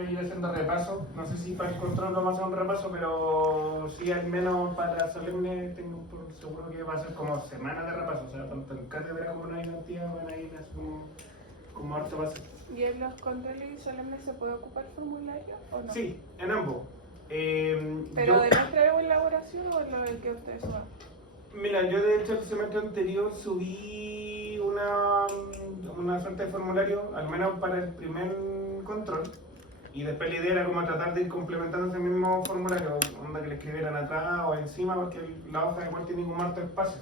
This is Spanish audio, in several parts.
ir haciendo repaso, no sé si para el control vamos a hacer un repaso, pero sí al menos para solemne tengo por seguro que va a ser como semana de repaso, o sea, tanto en cátedra como en la identidad van a ir así como harto base. ¿Y en los controles y solemnes se puede ocupar formulario o no? Sí, en ambos. ¿Pero de nuestra elaboración o lo del que ustedes suban? Mira, yo de hecho el semestre anterior subí una suerte de formulario, al menos para el primer control. Y después la idea era como tratar de ir complementando ese mismo formulario, onda que le escribieran atrás o encima, porque la hoja igual tiene como harto espacio.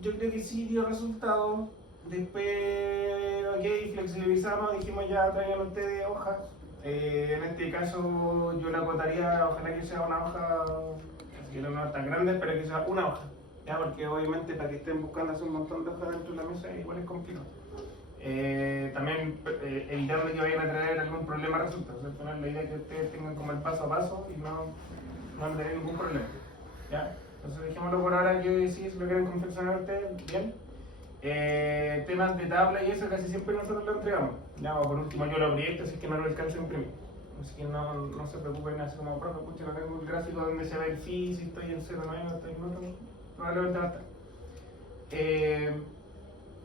Yo creo que sí dio resultado. Después, ok, flexibilizamos, dijimos ya traigan ustedes hojas. En este caso yo la acotaría, ojalá que sea una hoja, así que no es tan grande, pero que sea una hoja. Ya, porque obviamente para que estén buscando hacer un montón de hojas dentro de la mesa igual es complicado. También evitando que vayan a traer algún problema resulta. O sea, la idea es que ustedes tengan como el paso a paso y no tener ningún problema. ¿Ya? Entonces dejémoslo por ahora que sí, si lo quieren confeccionar ustedes, bien. Temas de tabla y eso casi siempre nosotros lo entregamos. Ya, o por último yo lo proyecto, así que no lo alcanzo a imprimir. Así que no se preocupen, así como profe, pucha, no tengo el gráfico donde se ve el phi, si estoy en 0,9 o estoy en otro, probablemente va a estar.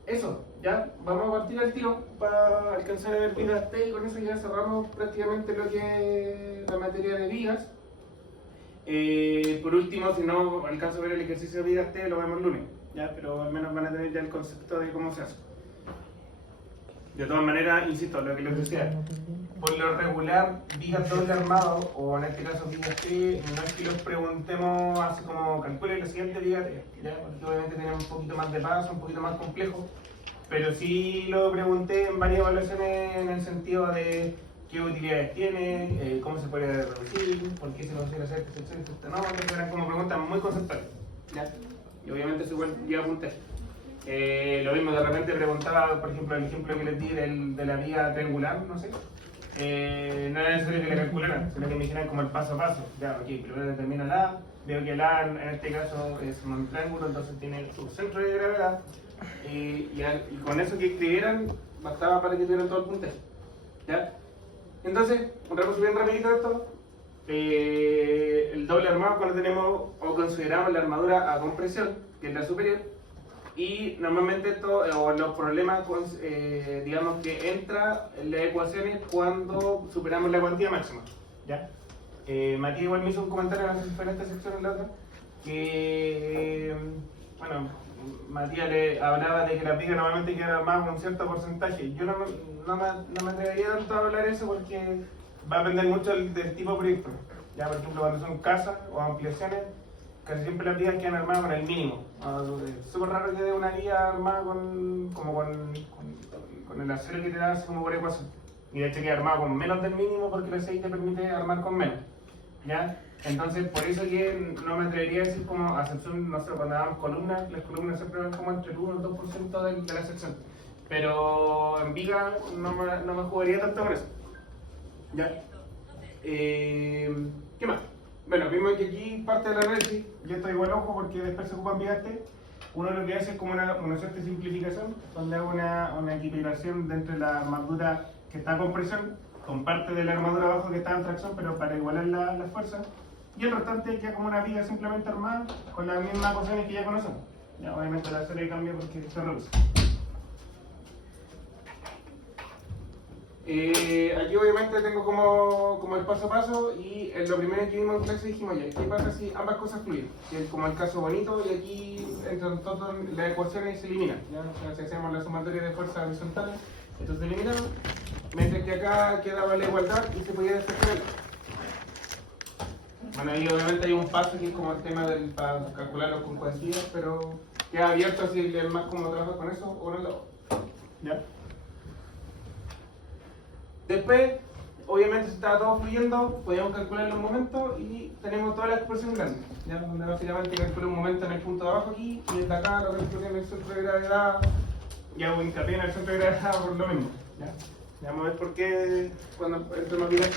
Eso, ya, vamos a partir al tiro para alcanzar a ver vidas T y con eso ya cerramos prácticamente lo que es la materia de vidas. Por último, si no alcanzo a ver el ejercicio de vidas T, lo vemos el lunes, ya, pero al menos van a tener ya el concepto de cómo se hace. De todas maneras, insisto, lo que les decía, por lo regular, vigas doble armado, o en este caso vigas T, no es que los preguntemos así como calcule la siguiente viga T, ¿ya? Porque obviamente tenemos un poquito más de paso, un poquito más complejo, pero sí lo pregunté en varias evaluaciones en el sentido de qué utilidades tiene, cómo se puede reducir, por qué se considera ser excepción y no, entonces eran como preguntas muy conceptuales, ¿ya? Y obviamente eso igual ya apunté. Lo mismo, de repente preguntaba, por ejemplo, el ejemplo que les di de la vía triangular, no sé. No era necesario que le calcularan, sino que me dijeran como el paso a paso. Ya, ok, primero determina la A, veo que el A en este caso es un triángulo, entonces tiene su centro de gravedad. Y con eso que escribieran, bastaba para que tuvieran todo el puntero. ¿Ya? Entonces, un repaso bien rapidito de esto. El doble armado cuando tenemos o consideramos la armadura a compresión, que es la superior. Y normalmente los problemas, digamos que entra en las ecuaciones cuando superamos la cuantía máxima. ¿Ya? Matías igual me hizo un comentario, no sé si fue en esta sección o en la otra, que, bueno, Matías le hablaba de que la viga normalmente queda armada con un cierto porcentaje. Yo no me atrevería tanto a hablar eso porque va a depender mucho del tipo de proyecto. Ya, por ejemplo, cuando son casas o ampliaciones, casi siempre las vigas quedan armadas con el mínimo. Es súper raro que dé una viga armada con el acero que te da así como por ecuación. Y de hecho queda armada con menos del mínimo porque el aceite te permite armar con menos. ¿Ya? Entonces, por eso que no me atrevería a decir como a excepción, no sé, cuando damos columnas, las columnas siempre van como entre el 1 y el 2% de la sección. Pero en viga no me jugaría tanto con eso. ¿Ya? ¿Qué más? Bueno, vimos que aquí parte del análisis, y esto igual ojo porque después se ocupan vigas T. Uno lo que hace es como una suerte de simplificación, donde hago una equiparación de entre la armadura que está a compresión con parte de la armadura abajo que está en tracción, pero para igualar las fuerzas. Y el restante queda como una viga simplemente armada con las mismas ecuaciones que ya conocemos. Ya, obviamente la serie cambia porque se reduce. Aquí obviamente tengo como el paso a paso y en lo primero que vimos en clase dijimos ya, ¿qué pasa si ambas cosas fluyen? Que es como el caso bonito y aquí entran todas las ecuaciones y se eliminan. ¿Ya? O sea, si hacemos la sumatoria de fuerzas horizontales, esto se elimina, mientras que acá quedaba la igualdad y se podía despejar. Bueno, ahí obviamente hay un paso que es como el tema para calcularlo con cuantías, pero queda abierto si es más como trabajar con eso o no. ¿Ya? Después, obviamente si estaba todo fluyendo, podíamos calcular los momentos y tenemos toda la expresión grande, ¿ya? Donde básicamente calculo un momento en el punto de abajo aquí y desde acá lo calculé en el centro de gravedad y hago hincapié en el centro de gravedad por lo mismo, ¿ya? Vamos a ver por qué cuando esto nos viene.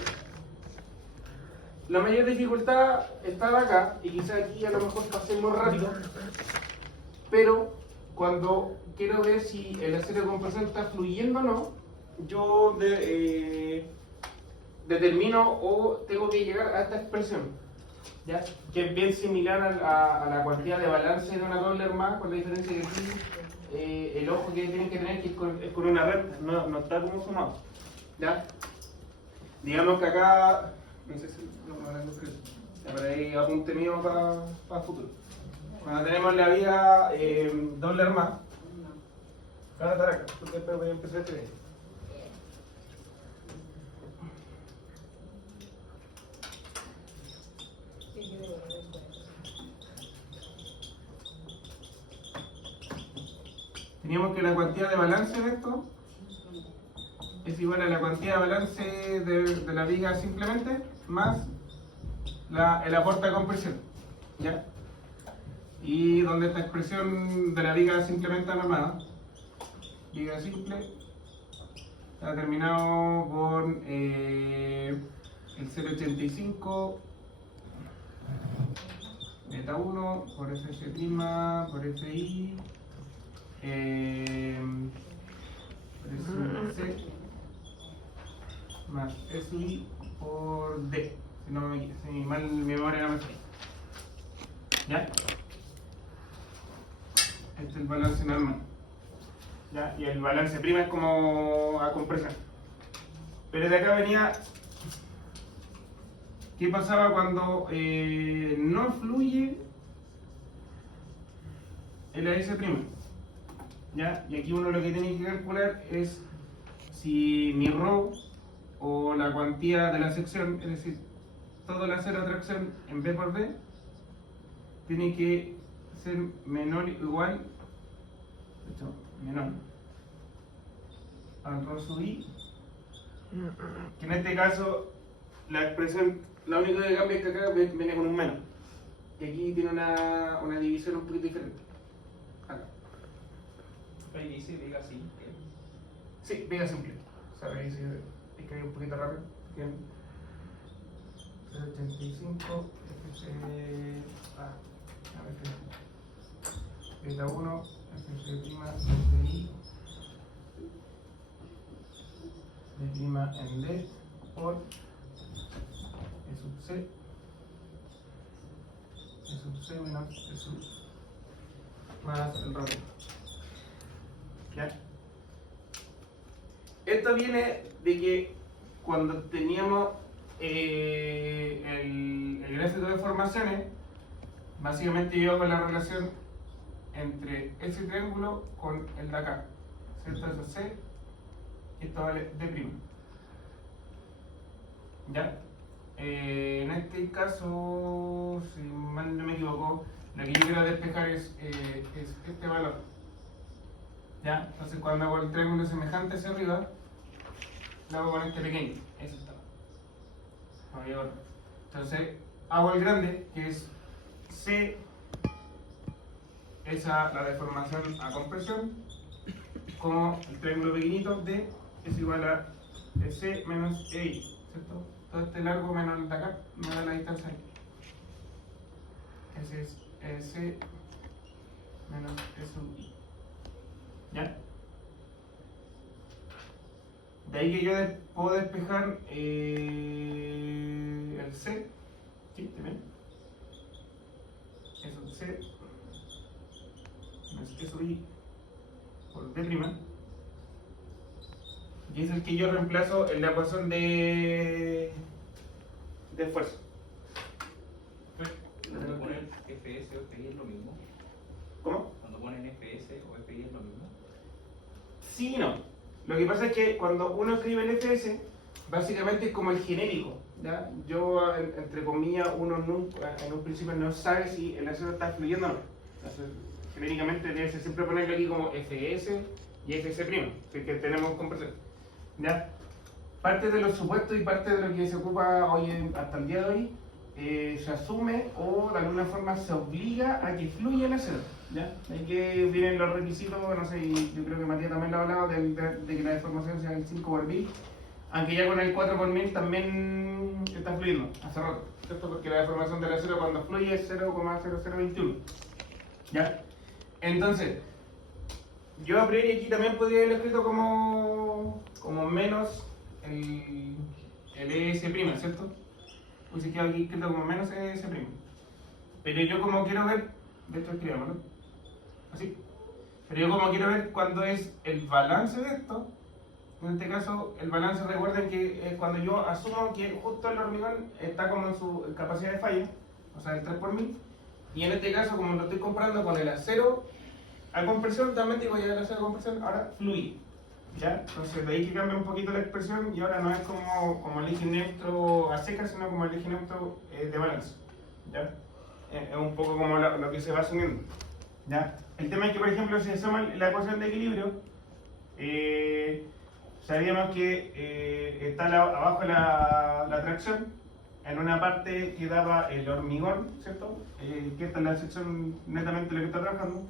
La mayor dificultad estaba acá y quizá aquí a lo mejor pasemos rápido, pero cuando quiero ver si el acero de compresión está fluyendo o no, yo determino o tengo que llegar a esta expresión, ¿ya? Que es bien similar a la cuantía de balance de una doble más, con la diferencia que aquí el ojo que tienen que tener que es con una recta, no está como sumado, ¿ya? Digamos que acá, no sé si no me habrán escrito, ya por ahí apunte mío para el futuro. Cuando tenemos la vía doble más, van a estar acá, porque después voy a empezar a escribir. Teníamos que la cuantía de balance de esto es igual a la cuantía de balance de la viga simplemente más el aporte de compresión, ¿ya? Y donde esta expresión de la viga simplemente armada, viga simple, está terminado con el 0,85 beta 1 por FS' por FI por C más SI por D, si mal mi memoria no me falla. ¿Ya? Este es el balance normal. ¿Ya? Y el balance prima es como a compresión. Pero de acá venía qué pasaba cuando no fluye el AS'. ¿Ya? Y aquí uno lo que tiene que calcular es si mi ρ o la cuantía de la sección, es decir, todo el acero de tracción en B por B, tiene que ser menor o igual, de hecho, menor al ρ sub I, que en este caso la expresión, la única que cambia es que acá viene con un menos, y aquí tiene una división un poquito diferente. Acá. Ahí dice Vega simple. Sí, Vega simple. O sea, ahí sí, escribí un poquito rápido. Bien. 0,85 FC. A ver qué. Beta 1, FC prima, FI. D prima en D por E sub C. E sub C menos E sub más el radio. ¿Ya? Esto viene de que cuando teníamos el gráfico de formaciones, básicamente yo hago la relación entre ese triángulo con el de acá, ¿cierto? Eso es C, y esto vale D'. ¿Ya? En este caso, si mal no me equivoco, lo que yo quiero despejar es este valor. ¿Ya? Entonces cuando hago el triángulo semejante hacia arriba, lo hago con este pequeño. Eso está. Entonces hago el grande, que es C, la deformación a compresión, como el triángulo pequeñito D es igual a C menos EI, ¿cierto? Todo este largo menos el de acá me da la distancia ahí. Ese es C menos E sub I. ¿Ya? De ahí que yo puedo despejar el C, ¿sí? ¿También? Eso es C menos E sub I por D', y es el que yo reemplazo en la ecuación de esfuerzo. Cuando ponen FS o FI es lo mismo. ¿Cómo? Cuando ponen FS o FI es lo mismo. Sí y no. Lo que pasa es que cuando uno escribe el FS, básicamente es como el genérico, ¿ya? Yo, entre comillas, uno nunca, en un principio no sabe si el acero está fluyendo o no. Entonces, genéricamente debe ser siempre ponerlo aquí como FS y FC', que tenemos compresión, ¿ya? Parte de los supuestos y parte de lo que se ocupa hoy hasta el día de hoy, se asume o de alguna forma se obliga a que fluya el acero, ¿ya? Ahí que vienen los requisitos, no sé, y yo creo que Matías también lo ha hablado, de que la deformación sea el 5 por 1000, aunque ya con el 4 por 1000 también está fluyendo hace rato, ¿cierto? Porque la deformación del acero cuando fluye es 0,0021, ¿ya? Entonces, yo a priori aquí también podría haberlo escrito como como menos el ES', ¿cierto? Pues se queda aquí escrito como menos ES'. Pero yo como quiero ver, de hecho escribámoslo, así. Pero yo como quiero ver cuándo es el balance de esto, en este caso el balance, recuerden que es cuando yo asumo que justo el hormigón está como en su capacidad de falla, o sea el 3 por 1000, y en este caso como lo estoy comprando con el acero a compresión, también digo ya el acero a compresión, ahora fluye. ¿Ya? Entonces de ahí que cambia un poquito la expresión y ahora no es como el eje neutro a seca, sino como el eje neutro de balance. ¿Ya? Es un poco como lo que se va asumiendo. ¿Ya? El tema es que, por ejemplo, si hacemos la ecuación de equilibrio, sabíamos que está abajo la tracción, en una parte que daba el hormigón, ¿cierto? Que esta es la sección netamente la que está trabajando,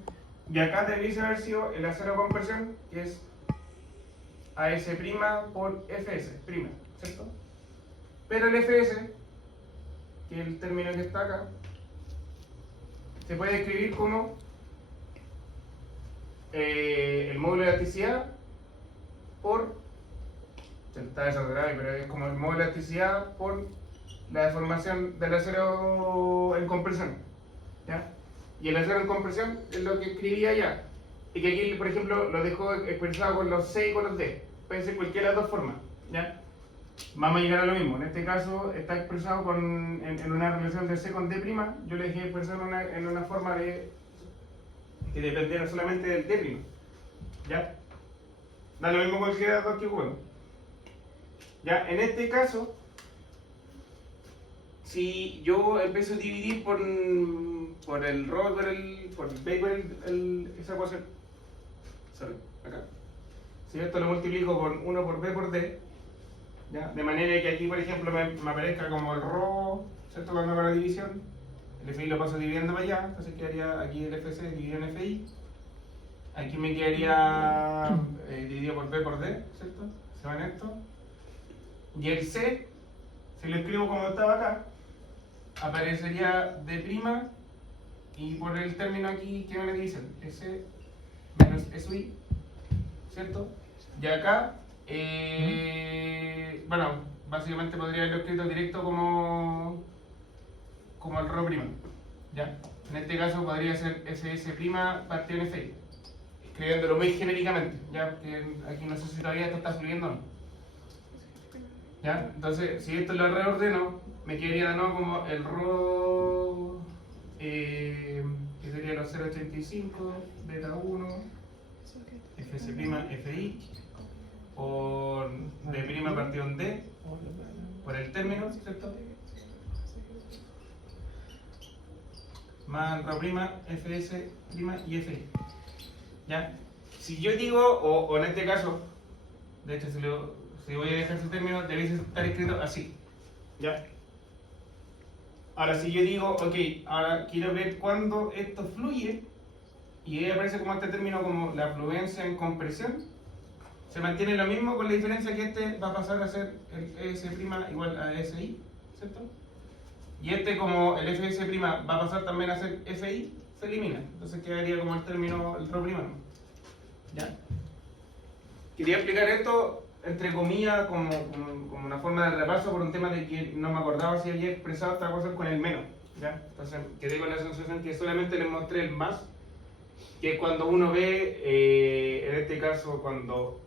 y acá debería haber sido el acero a compresión, que es AS' por FS', ¿cierto? Pero el FS, que es el término que está acá, se puede escribir como el módulo de elasticidad por, está desordenado, pero es como el módulo de elasticidad por la deformación del acero en compresión, ¿ya? Y el acero en compresión es lo que escribí allá, y que aquí, por ejemplo, lo dejo expresado con los C y con los D, puede ser cualquiera de las dos formas, ¿ya? Vamos a llegar a lo mismo, en este caso está expresado en una relación de C con D', yo le dejé expresado en una forma de que dependiera solamente del D', ¿ya? Da lo mismo cualquiera de las dos que juego. Ya, en este caso, si yo empiezo a dividir por el ρ, por el B, por esa ecuación, acá. Si esto lo multiplico por 1 por B por D, ¿ya? De manera que aquí, por ejemplo, me aparezca como el ρ, ¿cierto? Cuando hago la división, el FI lo paso dividiendo para allá, entonces quedaría aquí el FC dividido en FI. Aquí me quedaría dividido por B por D, ¿cierto? Se va en esto. Y el C, si lo escribo como estaba acá, aparecería D' y por el término aquí que me dicen, S menos SI, ¿cierto? Y acá, bueno, básicamente podría haberlo escrito directo como el ρ', ¿ya? En este caso podría ser SS' partido en FI, escribiéndolo muy genéricamente, ¿ya? Porque aquí no sé si todavía esto está fluyendo o no. ¿Ya? Entonces, si esto lo reordeno, me quedaría de nuevo como el ρ, que sería los 0,85, beta 1, Fs' Fi, por D' partido en D, por el término, ¿cierto? Más ρ', Fs' y Fi. ¿Ya? Si yo digo, o en este caso, de hecho si voy a dejar ese término, debe estar escrito así, ¿ya? Ahora si yo digo, ok, ahora quiero ver cuándo esto fluye, y ahí aparece como este término como la fluencia en compresión, se mantiene lo mismo con la diferencia que este va a pasar a ser el ES' igual a SI, ¿cierto? Y este como el Fs' va a pasar también a ser Fi, se elimina, entonces quedaría como el término, el ρ', ¿ya? Quería explicar esto entre comillas como una forma de repaso por un tema de que no me acordaba si había expresado esta cosa con el menos, ¿ya? Entonces quedé con la sensación que solamente les mostré el más, que es cuando uno ve, en este caso cuando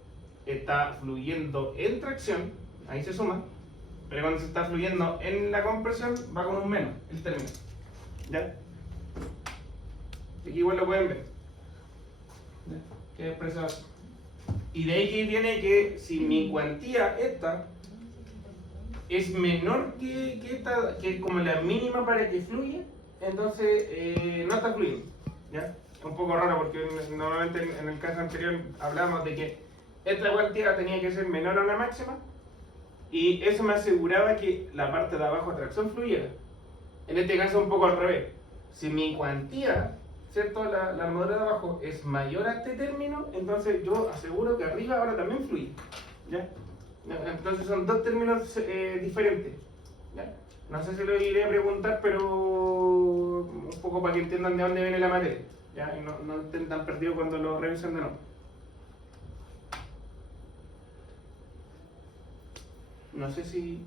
está fluyendo en tracción, ahí se suma, pero cuando se está fluyendo en la compresión va con un menos, el término, ¿ya? Aquí igual lo pueden ver, ¿ya? Que es expresado así. Y de ahí que viene que si mi cuantía esta es menor que esta, que es como la mínima para que fluya, entonces no está fluyendo, ¿ya? Es un poco raro porque normalmente en el caso anterior hablamos de que esta cuantía tenía que ser menor a la máxima y eso me aseguraba que la parte de abajo de tracción fluyera. En este caso es un poco al revés. Si mi cuantía, ¿cierto? La armadura de abajo es mayor a este término, entonces yo aseguro que arriba ahora también fluye, ¿ya? Entonces son dos términos diferentes, ¿ya? No sé si lo iré a preguntar, pero un poco para que entiendan de dónde viene la materia, ¿ya? Y no estén tan perdidos cuando lo revisen de nuevo. no sé si